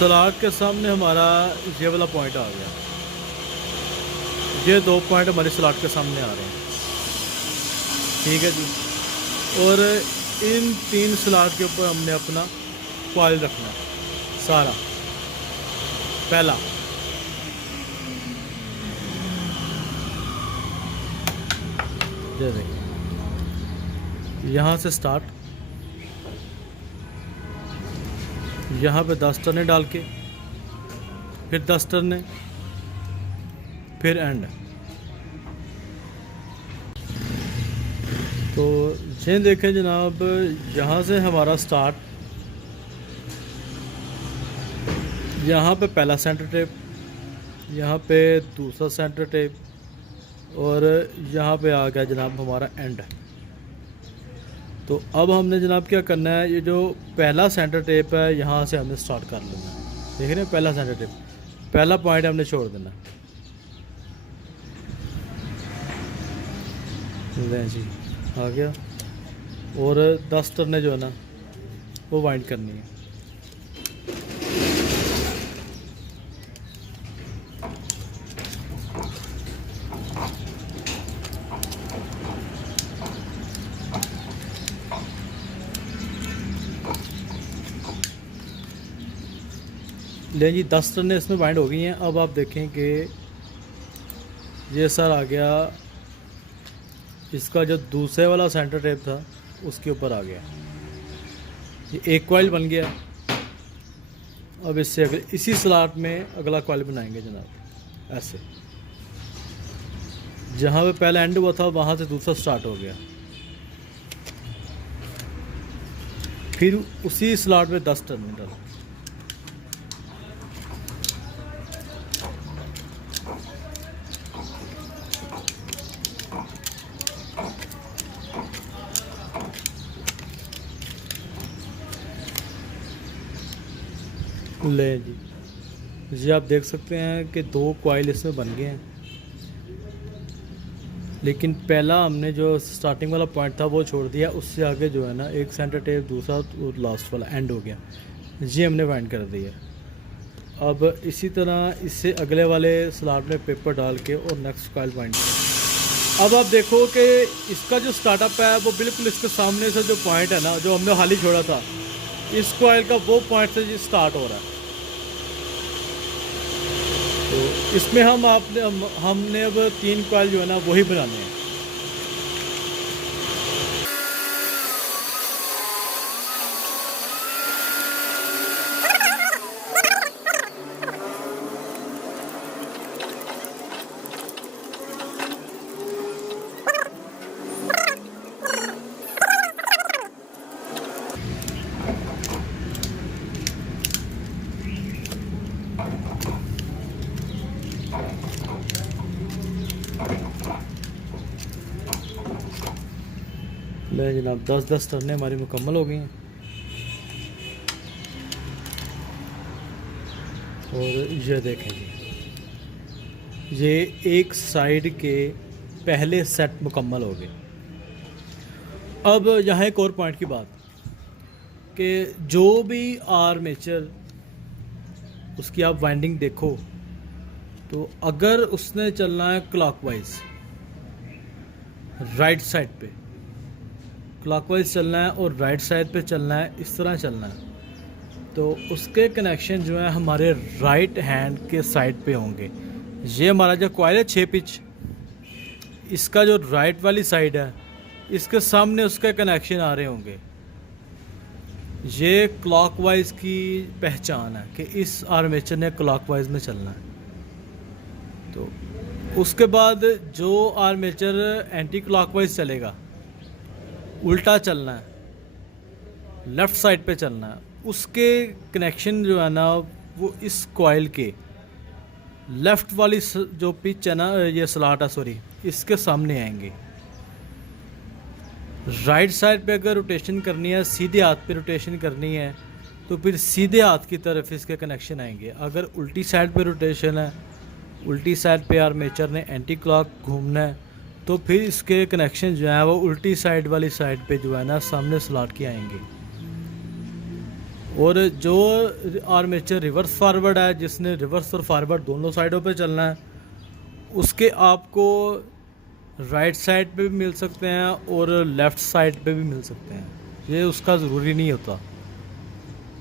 सलाद के सामने हमारा ये वाला पॉइंट आ गया। ये 2 पॉइंट हमारे सलाद के सामने आ रहे हैं, ठीक है जी। और इन 3 सलाद के ऊपर हमने अपना कॉइल रखना है सारा। पहला ये देखिए, यहाँ से स्टार्ट, यहाँ पे 10 टर्ने डाल के, फिर 10 टर्ने, फिर एंड। तो ये देखें जनाब, यहाँ से हमारा स्टार्ट, यहाँ पे पहला सेंटर टेप, यहाँ पे दूसरा सेंटर टेप, और यहाँ पे आ गया जनाब हमारा एंड। तो अब हमने जनाब क्या करना है, ये जो पहला सेंटर टेप है यहाँ से हमने स्टार्ट कर लेना है। देख रहे हैं, पहला सेंटर टेप, पहला पॉइंट हमने छोड़ देना है जी, आ गया। और 10 टर्ने जो है ना वो वाइंड करनी है। ले जी, 10 टर्ने इसमें वाइंड हो गई हैं। अब आप देखें कि ये सर आ गया, इसका जो दूसरे वाला सेंटर टेप था उसके ऊपर आ गया, ये एक कॉइल बन गया। अब इससे अगर इसी स्लॉट में अगला कॉइल बनाएंगे जनाब, ऐसे जहाँ पे पहला एंड हुआ था वहाँ से दूसरा स्टार्ट हो गया। फिर उसी स्लॉट में 10 टर्न डालो। ले जी, आप देख सकते हैं कि 2 कॉइल इसमें बन गए हैं, लेकिन पहला हमने जो स्टार्टिंग वाला पॉइंट था वो छोड़ दिया। उससे आगे जो है ना एक सेंटर टेप, दूसरा और लास्ट वाला एंड हो गया, ये हमने वाइंड कर दिया। अब इसी तरह इससे अगले वाले स्लॉट में पेपर डाल के और नेक्स्ट कॉइल वाइंड। अब आप देखो कि इसका जो स्टार्टअप है वो बिल्कुल इसके सामने से जो पॉइंट है ना, जो हमने खाली छोड़ा था, इस कॉइल का वो पॉइंट से स्टार्ट हो रहा है। तो इसमें हमने अब 3 कॉइल जो है ना वही बनाने हैं। ले जनाब, 10-10 टर्नें हमारी मुकम्मल हो गई हैं। और ये देखें जी, ये एक साइड के पहले सेट मुकम्मल हो गए। अब यहाँ एक और पॉइंट की बात, कि जो भी आर्मेचर उसकी आप वाइंडिंग देखो, तो अगर उसने चलना है क्लॉकवाइज, राइट साइड पे क्लॉकवाइज चलना है और राइट साइड पे चलना है, इस तरह चलना है, तो उसके कनेक्शन जो है हमारे राइट हैंड के साइड पे होंगे। ये हमारा जो कॉइल है 6 पिच, इसका जो राइट वाली साइड है इसके सामने उसके कनेक्शन आ रहे होंगे। ये क्लॉकवाइज की पहचान है कि इस आर्मेचर ने क्लॉकवाइज में चलना है। तो उसके बाद जो आर्मेचर एंटी क्लॉकवाइज चलेगा, उल्टा चलना है, लेफ़्ट साइड पे चलना है, उसके कनेक्शन जो है ना वो इस कॉइल के लेफ़्ट वाली जो पिच है ना, ये स्लॉट है सॉरी, इसके सामने आएंगे। राइट साइड पे अगर रोटेशन करनी है, सीधे हाथ पे रोटेशन करनी है, तो फिर सीधे हाथ की तरफ इसके कनेक्शन आएंगे। अगर उल्टी साइड पे रोटेशन है, उल्टी साइड पे आर्मेचर ने एंटी क्लॉक घूमना है, तो फिर इसके कनेक्शन जो है वो उल्टी साइड वाली साइड पे जो है ना सामने स्लॉट के आएंगे। और जो आर्मेचर रिवर्स फारवर्ड है, जिसने रिवर्स और फारवर्ड दोनों साइडों पे चलना है, उसके आपको राइट साइड पे भी मिल सकते हैं और लेफ़्ट साइड पे भी मिल सकते हैं। ये उसका ज़रूरी नहीं होता।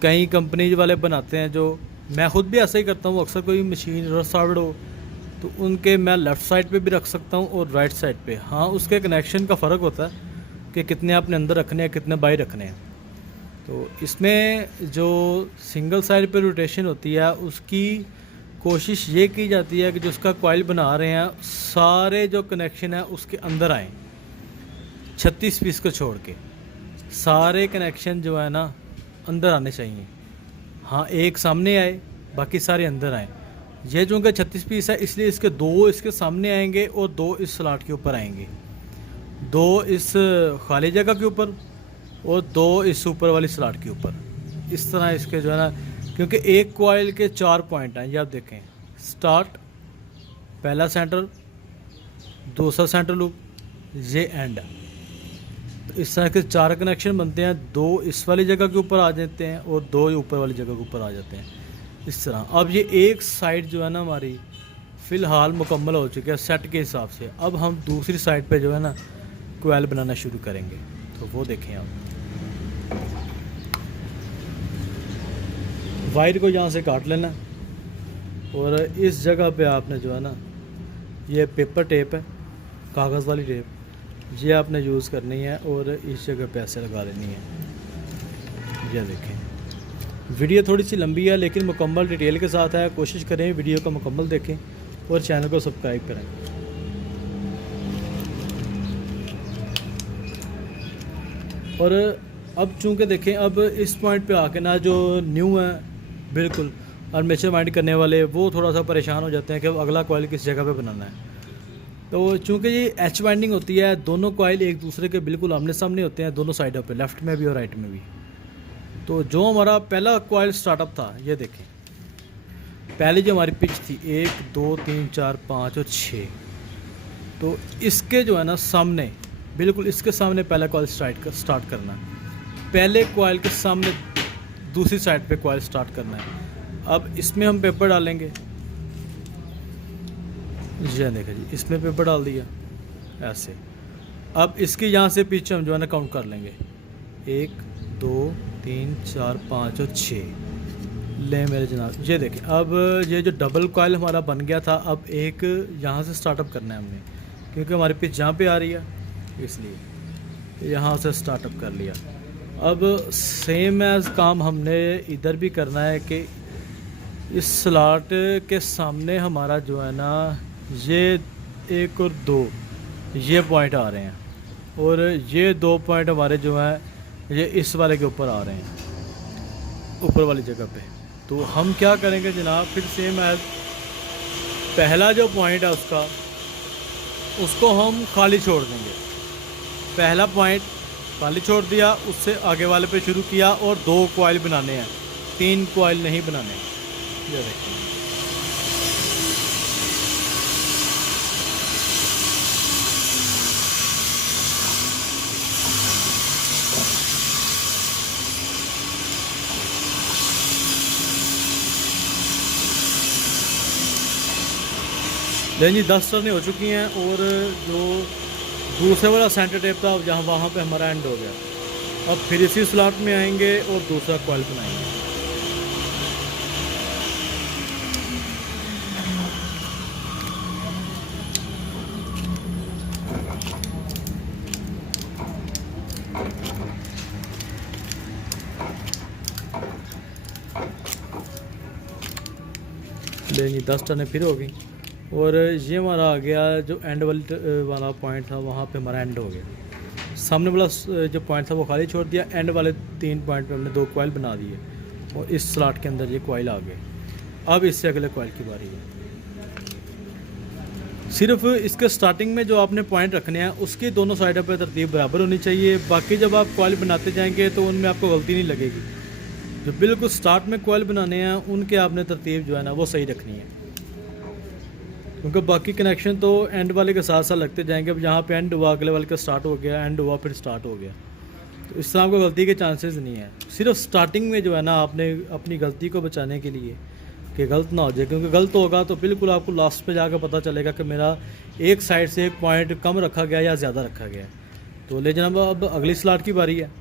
कई कंपनी वाले बनाते हैं, जो मैं ख़ुद भी ऐसा ही करता हूँ। अक्सर कोई मशीन रिवर्स फारवर्ड हो तो उनके मैं लेफ़्ट साइड पे भी रख सकता हूँ और राइट साइड पे। हाँ, उसके कनेक्शन का फ़र्क होता है कि कितने आपने अंदर रखने हैं, कितने बाहर रखने हैं। तो इसमें जो सिंगल साइड पे रोटेशन होती है, उसकी कोशिश ये की जाती है कि जो उसका कॉइल बना रहे हैं, सारे जो कनेक्शन है उसके अंदर आएँ। 36 पीस को छोड़ के सारे कनेक्शन जो है ना अंदर आने चाहिए। हाँ, एक सामने आए, बाकी सारे अंदर आए। ये जो उनका 36 पीस है, इसलिए इसके 2 इसके सामने आएंगे और 2 इस स्लॉट के ऊपर आएंगे, 2 इस खाली जगह के ऊपर और 2 इस ऊपर वाली स्लॉट के ऊपर। इस तरह इसके जो है ना, क्योंकि एक कॉइल के 4 पॉइंट हैं, ये आप देखें। स्टार्ट, पहला सेंटर, दूसरा सेंटर लूप, ये एंड। तो इस तरह के 4 कनेक्शन बनते हैं। 2 इस वाली जगह के ऊपर आ जाते हैं और 2 ऊपर वाली जगह के ऊपर आ जाते हैं, इस तरह। अब ये एक साइड जो है ना हमारी फ़िलहाल मुकम्मल हो चुकी है सेट के हिसाब से। अब हम दूसरी साइड पे जो है ना कॉइल बनाना शुरू करेंगे, तो वो देखें आप। वायर को यहाँ से काट लेना और इस जगह पे आपने जो है ना, ये पेपर टेप है, कागज़ वाली टेप, ये आपने यूज़ करनी है और इस जगह पे ऐसे लगा लेनी है। ये देखें, वीडियो थोड़ी सी लंबी है लेकिन मुकम्मल डिटेल के साथ है। कोशिश करें वीडियो को मुकम्मल देखें और चैनल को सब्सक्राइब करें। और अब चूँकि देखें, अब इस पॉइंट पे आके ना जो न्यू है बिल्कुल आर्मेचर वाइंड करने वाले, वो थोड़ा सा परेशान हो जाते हैं कि अब अगला कॉइल किस जगह पे बनाना है। तो चूँकि ये एच वाइंडिंग होती है, दोनों कॉइल एक दूसरे के बिल्कुल आमने सामने होते हैं, दोनों साइडों पे, लेफ़्ट में भी और राइट में भी। तो जो हमारा पहला कॉइल स्टार्टअप था, ये देखें, पहले जो हमारी पिच थी 1 2 3 4 5 और 6, तो इसके जो है ना सामने, बिल्कुल इसके सामने पहला कॉइल स्टार्ट करना है। पहले कॉइल के सामने दूसरी साइड पे कॉइल स्टार्ट करना है। अब इसमें हम पेपर डालेंगे, ये देखिए जी, इसमें पेपर डाल दिया ऐसे। अब इसके यहाँ से पीछे हम जो है ना काउंट कर लेंगे, 1 2 3 4 5 और 6 ले मेरे जनाब। ये देखें, अब ये जो डबल कॉइल हमारा बन गया था, अब एक यहाँ से स्टार्टअप करना है हमने, क्योंकि हमारी पिच यहाँ पे आ रही है, इसलिए यहाँ से स्टार्टअप कर लिया। अब सेम एज काम हमने इधर भी करना है कि इस स्लॉट के सामने हमारा जो है ना, ये 1 और 2 ये पॉइंट आ रहे हैं और ये 2 पॉइंट हमारे जो हैं ये इस वाले के ऊपर आ रहे हैं, ऊपर वाली जगह पे। तो हम क्या करेंगे जनाब, फिर सेम एज पहला जो पॉइंट है उसको हम खाली छोड़ देंगे। पहला पॉइंट खाली छोड़ दिया, उससे आगे वाले पे शुरू किया और 2 कॉइल बनाने हैं, 3 कॉइल नहीं बनाने। ये देखिए, लेकिन 10 टर्नें हो चुकी हैं और जो दूसरे वाला सेंटर टेप था जहाँ, वहाँ पे हमारा एंड हो गया। अब फिर इसी स्लॉट में आएंगे और दूसरा कॉइल बनाएंगे। लेकिन 10 टर्नें फिर हो गई और ये हमारा आ गया जो एंड वाला पॉइंट था, वहाँ पे हमारा एंड हो गया। सामने वाला जो पॉइंट था वो खाली छोड़ दिया, एंड वाले 3 पॉइंट पे हमने 2 कॉइल बना दिए और इस स्लॉट के अंदर ये कॉइल आ गए। अब इससे अगले कॉइल की बारी है। सिर्फ इसके स्टार्टिंग में जो आपने पॉइंट रखने हैं उसकी दोनों साइडों पर तरतीब बराबर होनी चाहिए। बाकी जब आप कॉइल बनाते जाएंगे तो उनमें आपको गलती नहीं लगेगी। जो बिल्कुल स्टार्ट में कॉइल बनाने हैं उनके आपने तरतीब जो है ना वो सही रखनी है, क्योंकि बाकी कनेक्शन तो एंड वाले के साथ साथ लगते जाएंगे। अब यहाँ पे एंड हुआ, अगले वाले का स्टार्ट हो गया, एंड हुआ फिर स्टार्ट हो गया, तो इस तरह आपको गलती के चांसेस नहीं है। सिर्फ स्टार्टिंग में जो है ना आपने अपनी गलती को बचाने के लिए कि गलत ना हो जाए, क्योंकि गलत होगा तो बिल्कुल आपको लास्ट पे जाकर पता चलेगा कि मेरा एक साइड से एक पॉइंट कम रखा गया या ज़्यादा रखा गया है। तो ले जनाब अब अगली स्लॉट की बारी है।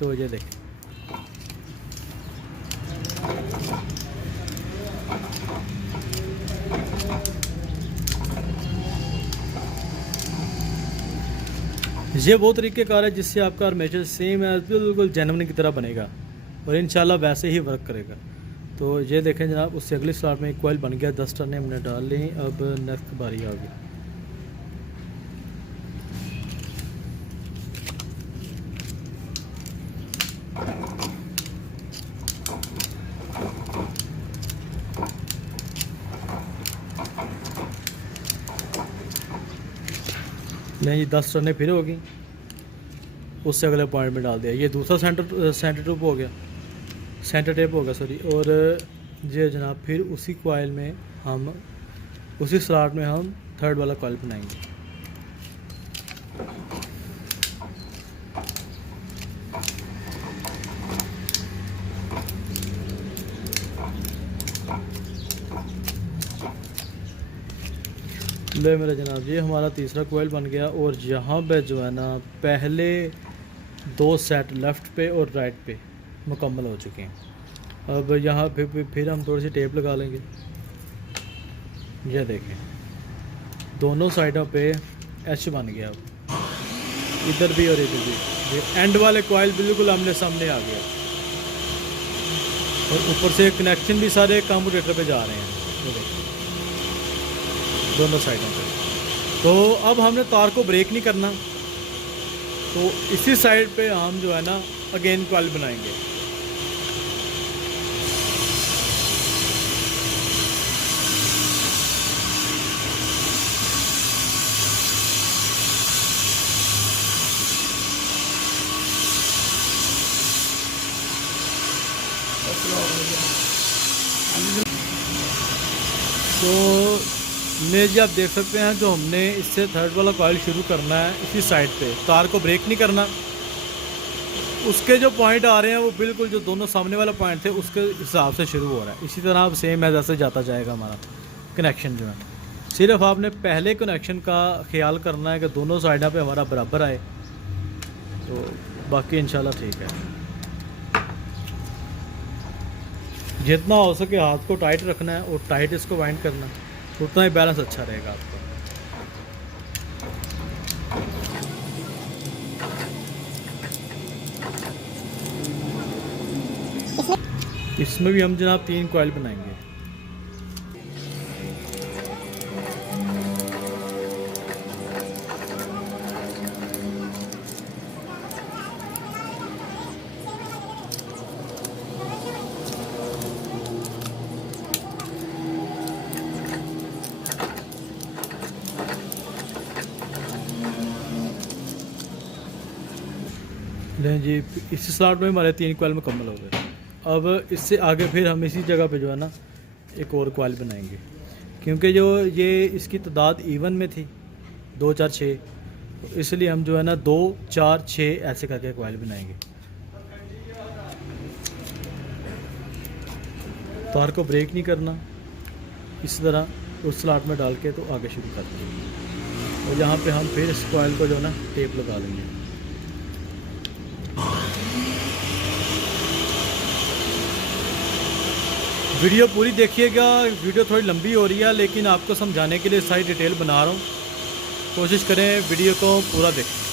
तो ये देखें, ये वो तरीक़ेकार है जिससे आपका आर्मेचर सेम है बिल्कुल जेन्युइन की तरह बनेगा और इंशाल्लाह वैसे ही वर्क करेगा। तो ये देखें जनाब, उससे अगली स्लॉट में एक कॉइल बन गया, 10 टर्नें हमने डाल ली। अब नेक्स्ट बारी आ गई। नहीं, 10 टर्नें फिर होगी, उससे अगले पॉइंट में डाल दिया। ये दूसरा सेंटर टेप हो गया, सेंटर टेप होगा सॉरी। और ये जनाब फिर उसी कॉइल में हम उसी स्लॉट में हम थर्ड वाला कॉइल बनाएंगे। ले मेरा जनाब, ये हमारा तीसरा कोयल बन गया। और यहाँ पे जो है ना पहले 2 सेट लेफ़्ट पे और राइट पे मुकम्मल हो चुके हैं। अब यहाँ फिर हम थोड़ी सी टेप लगा लेंगे। ये देखें, दोनों साइडों पे एच बन गया। अब इधर भी और इधर भी ये एंड वाले कोयल बिल्कुल आमने सामने आ गया और ऊपर से कनेक्शन भी सारे कम्यूटेटर पे जा रहे हैं। ये देखें, दोनों साइडों पे। तो अब हमने तार को ब्रेक नहीं करना, तो इसी साइड पे हम जो है ना अगेन कॉइल बनाएंगे। तो मैं जी आप देख सकते हैं जो हमने इससे थर्ड वाला कॉइल शुरू करना है इसी साइड पे, तार को ब्रेक नहीं करना। उसके जो पॉइंट आ रहे हैं वो बिल्कुल जो दोनों सामने वाला पॉइंट थे उसके हिसाब से शुरू हो रहा है। इसी तरह अब सेम है जैसे जाता जाएगा हमारा कनेक्शन जो है। सिर्फ आपने पहले कनेक्शन का ख्याल करना है कि दोनों साइडों पे हमारा बराबर आए, तो बाकी इंशाल्लाह ठीक है। जितना हो सके हाथ को टाइट रखना है और टाइट इसको वाइंड करना, तो उतना ही बैलेंस अच्छा रहेगा आपका। इसमें भी हम जनाब 3 कॉइल बनाएंगे। लें जी, इस स्लॉट में हमारे 3 कॉइल मुकम्मल हो गए। अब इससे आगे फिर हम इसी जगह पे जो है ना एक और कॉइल बनाएंगे, क्योंकि जो ये इसकी तादाद इवन में थी 2 4 6, तो इसलिए हम जो है ना 2 4 6 ऐसे करके कॉइल बनाएंगे। तार को ब्रेक नहीं करना, इस तरह उस स्लॉट में डाल के तो आगे शुरू कर देंगे। और यहाँ पे हम फिर इस कॉइल को जो है ना टेप लगा देंगे। वीडियो पूरी देखिएगा, वीडियो थोड़ी लंबी हो रही है लेकिन आपको समझाने के लिए सारी डिटेल बना रहा हूँ, कोशिश करें वीडियो को पूरा देखें।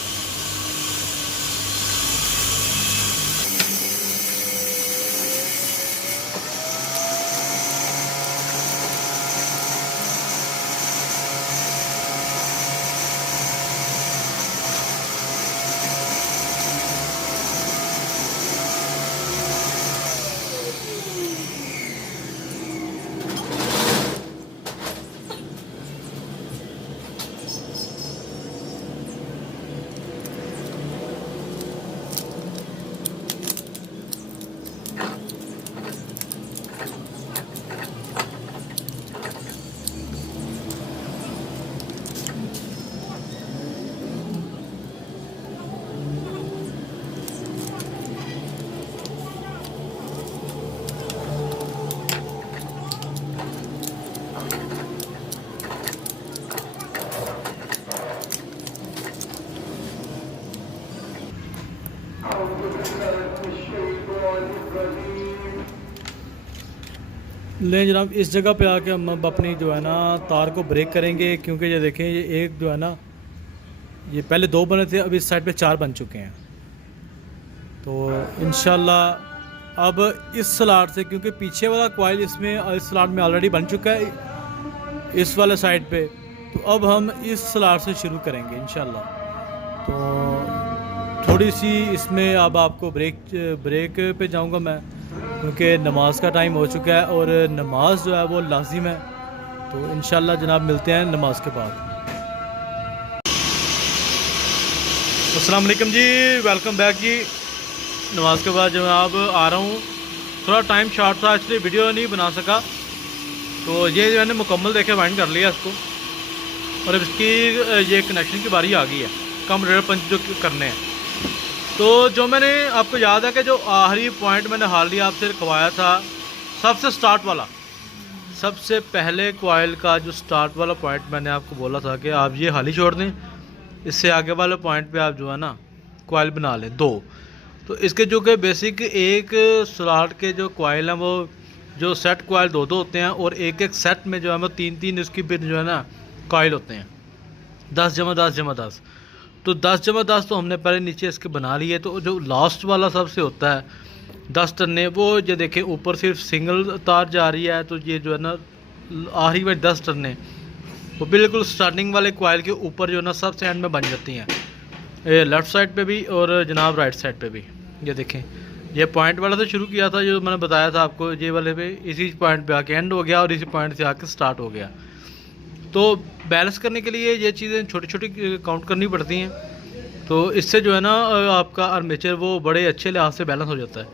ले जनाब, इस जगह पे आके हम अब अपनी जो है ना तार को ब्रेक करेंगे, क्योंकि ये देखें ये एक जो है ना, ये पहले 2 बने थे, अब इस साइड पे 4 बन चुके हैं। तो इंशाल्लाह अब इस स्लॉट से, क्योंकि पीछे वाला कॉइल इसमें इस स्लॉट में ऑलरेडी बन चुका है इस वाले साइड पे, तो अब हम इस स्लॉट से शुरू करेंगे इंशाल्लाह। तो थोड़ी सी इसमें अब आपको ब्रेक पे जाऊंगा मैं, क्योंकि नमाज का टाइम हो चुका है और नमाज जो है वो लाजिम है। तो इंशाल्लाह जनाब मिलते हैं नमाज के बाद। अस्सलाम वालेकुम जी, वेलकम बैक जी। नमाज के बाद जनाब आ रहा हूँ, थोड़ा टाइम शॉर्ट था इसलिए वीडियो नहीं बना सका। तो ये मैंने मुकम्मल देखे वाइंड कर लिया इसको, और अब इसकी ये कनेक्शन की बारी आ गई है, कम्यूटेटर पंच जो करने हैं। तो जो मैंने आपको याद है कि जो आखिरी पॉइंट मैंने हाल ही आपसे रखवाया था, सबसे स्टार्ट वाला, सबसे पहले कॉइल का जो स्टार्ट वाला पॉइंट मैंने आपको बोला था कि आप ये हाल ही छोड़ दें, इससे आगे वाले पॉइंट पे आप जो है ना कॉइल बना लें 2। तो इसके जो कि बेसिक एक स्लॉट के जो कॉइल हैं वो जो सेट कॉइल 2 होते हैं, और एक एक सेट में जो है वो 3 इसकी फिर जो है ना कॉइल होते हैं 10 जमा 10 जमा 10। तो 10 जमा 10 तो हमने पहले नीचे इसके बना लिए। तो जो लास्ट वाला सबसे होता है 10 टन्ने, वो ये देखें ऊपर सिर्फ सिंगल तार जा रही है, तो ये जो है ना आखिरी में 10 टन्ने वो बिल्कुल स्टार्टिंग वाले कॉइल के ऊपर जो है ना सबसे एंड में बन जाती हैं, ये लेफ़्ट साइड पे भी और जनाब राइट साइड पे भी। ये देखें, ये पॉइंट वाला से शुरू किया था जो मैंने बताया था आपको, ये वाले पे इसी पॉइंट पे आके एंड हो गया और इसी पॉइंट से आके स्टार्ट हो गया। तो बैलेंस करने के लिए ये चीज़ें छोटी छोटी काउंट करनी पड़ती हैं, तो इससे जो है ना आपका आर्मेचर वो बड़े अच्छे लिहाज से बैलेंस हो जाता है।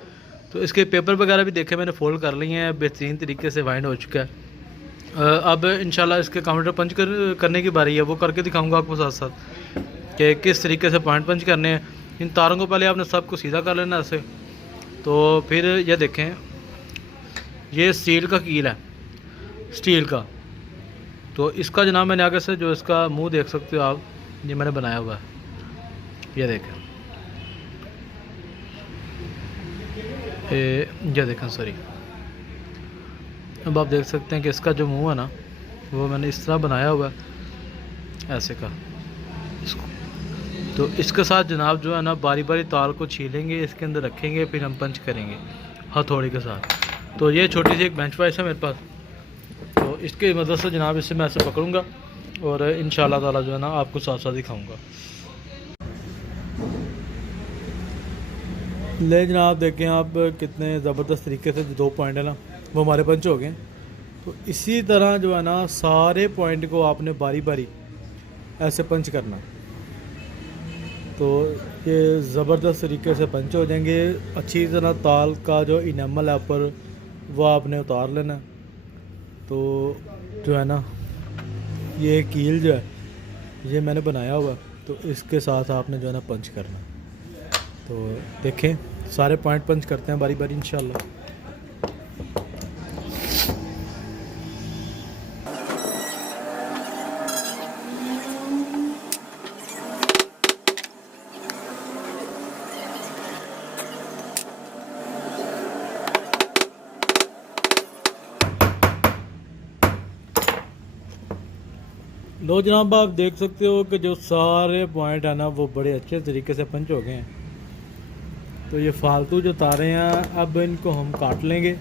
तो इसके पेपर वगैरह भी देखे मैंने फोल्ड कर लिए हैं, बेहतरीन तरीके से वाइंड हो चुका है। अब इंशाल्लाह इसके काउंटर पंच करने की बारी है, वो करके दिखाऊंगा आपको साथ साथ कि किस तरीके से पॉइंट पंच करने हैं। इन तारों को पहले आपने सबको सीधा कर लेना ऐसे। तो फिर ये देखें, ये स्टील का कील है, स्टील का। तो इसका जनाब मैंने आगे से जो इसका मुंह देख सकते हो आप, ये मैंने बनाया हुआ है, ये देखें, ये देखें सॉरी। अब आप देख सकते हैं कि इसका जो मुंह है ना वो मैंने इस तरह बनाया हुआ है ऐसे का इसको। तो इसके साथ जनाब जो है ना बारी बारी तार को छीलेंगे, इसके अंदर रखेंगे, फिर हम पंच करेंगे हथौड़ी के साथ। तो ये छोटी सी एक बेंच वाइस है मेरे पास, तो इसकी मदद से जनाब इससे मैं ऐसे पकड़ूंगा और इंशाल्लाह ताला जो है ना आपको साथ साथ दिखाऊंगा। ले जनाब देखें आप कितने ज़बरदस्त तरीके से जो 2 पॉइंट है ना वो हमारे पंच हो गए। तो इसी तरह जो है ना सारे पॉइंट को आपने बारी बारी ऐसे पंच करना, तो ये ज़बरदस्त तरीके से पंच हो जाएंगे। अच्छी तरह ताल का जो इनेमल है ऊपर वो आपने उतार लेना। तो जो है ना ये कील जो है ये मैंने बनाया हुआ, तो इसके साथ आपने जो है ना पंच करना। तो देखें सारे पॉइंट पंच करते हैं बारी बारी इंशाल्लाह। लो जनाब, आप देख सकते हो कि जो सारे पॉइंट है ना वो बड़े अच्छे तरीके से पंच हो गए हैं। तो ये फालतू जो तारे हैं अब इनको हम काट लेंगे।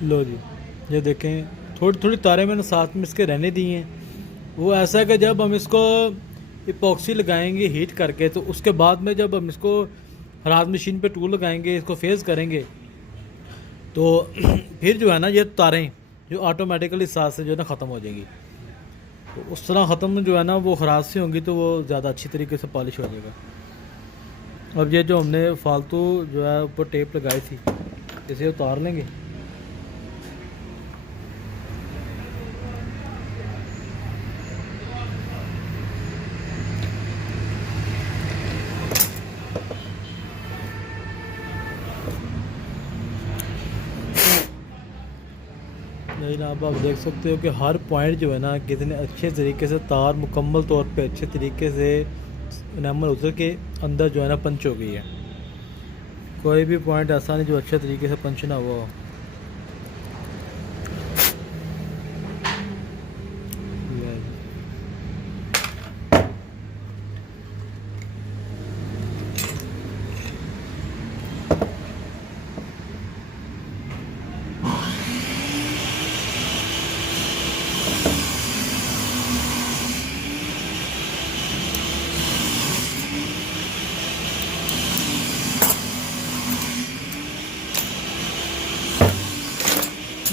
लो जी, ये देखें थोड़ी थोड़ी तारें मैंने साथ में इसके रहने दी हैं। वो ऐसा है कि जब हम इसको इपॉक्सी लगाएंगे हीट करके, तो उसके बाद में जब हम इसको हराज मशीन पे टूल लगाएंगे, इसको फेस करेंगे, तो फिर जो है ना ये तारें जो ऑटोमेटिकली साथ से जो है ना ख़त्म हो जाएगी। तो उस तरह ख़त्म जो है ना वो ख़राश से होंगी तो वो ज़्यादा अच्छी तरीके से पॉलिश हो जाएगा। अब ये जो हमने फालतू जो है ऊपर टेप लगाई थी इसे उतार लेंगे। नहीं ना, अब आप देख सकते हो कि हर पॉइंट जो है ना कितने अच्छे तरीके से तार मुकम्मल तौर पे अच्छे तरीके से इनामल उतर के अंदर जो है ना पंच हो गई है। कोई भी पॉइंट ऐसा नहीं जो अच्छे तरीके से पंच ना हुआ हो।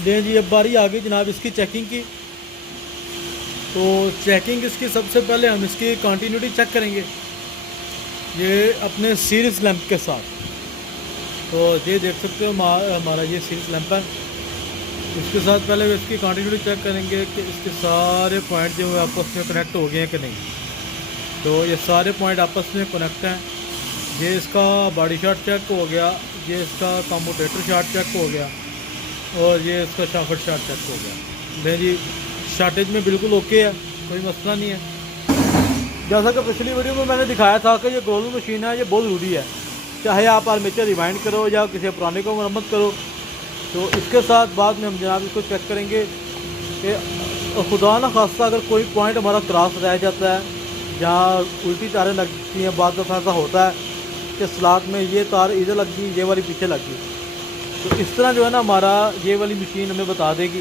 दें जी, अब बारी आ गई जनाब इसकी चेकिंग की। तो चेकिंग इसकी सबसे पहले हम इसकी कंटिन्यूटी चेक करेंगे ये अपने सीरीज़ लैंप के साथ। तो ये देख सकते हो हमारा ये सीरीज़ लैंप है। इसके साथ पहले इसकी कंटिन्यूटी चेक करेंगे कि इसके सारे पॉइंट जो है आपस में कनेक्ट हो गए हैं कि नहीं। तो ये सारे पॉइंट आपस में कनेक्ट हैं। ये इसका बॉडी शार्ट चेक हो गया, ये इसका कम्यूटेटर शार्ट चेक हो गया और ये इसका शाफट शार्ट चेक हो गया। नहीं जी, शार्टेज में बिल्कुल ओके है, कोई मसला नहीं है। जैसा कि पिछली वीडियो में मैंने दिखाया था कि ये ग्रोल मशीन है, ये बहुत ज़रूरी है। चाहे आप आर्मेचर रिवाइंड करो या किसी पुराने को मरम्मत करो। तो इसके साथ बाद में हम जनाब इसको चेक करेंगे कि खुदा न खास्ता अगर कोई पॉइंट हमारा क्रॉस रह जाता है जहाँ उल्टी तारें लगती हैं, बाद दफ़ा ऐसा होता है कि स्लाट में ये तार इधर लग गई, ये वाली पीछे लग गई। तो इस तरह जो है ना हमारा ये वाली मशीन हमें बता देगी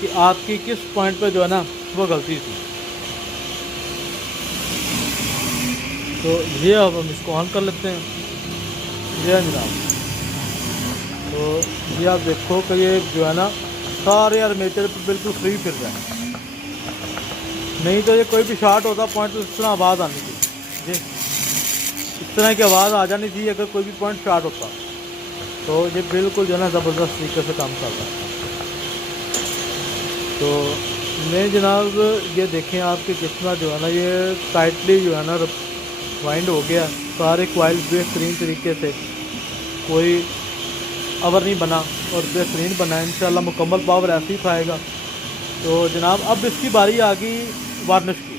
कि आपकी किस पॉइंट पर जो है ना वो गलती थी। तो ये अब हम इसको ऑन कर लेते हैं। ये जनाब, तो ये आप देखो कि ये जो है ना सारे आर्मेचर पर बिल्कुल फ्री फिर रहा है। नहीं तो ये कोई भी शॉर्ट होता पॉइंट तो इस तरह आवाज़ आनी थी, जी इस तरह की आवाज़ आ जानी थी अगर कोई भी पॉइंट शॉर्ट होता। तो ये बिल्कुल जो है ना ज़बरदस्त तरीके से काम कर रहा है। तो मैं जनाब ये देखें आपके कितना जो है ना ये टाइटली जो है ना वाइंड हो गया। सारे कॉइल बेहतरीन तरीके से, कोई अवर नहीं बना और बेहतरीन बना है। इंशाल्लाह मुकम्मल पावर ऐसे ही पाएगा। तो जनाब अब इसकी बारी आ गई वार्निश की।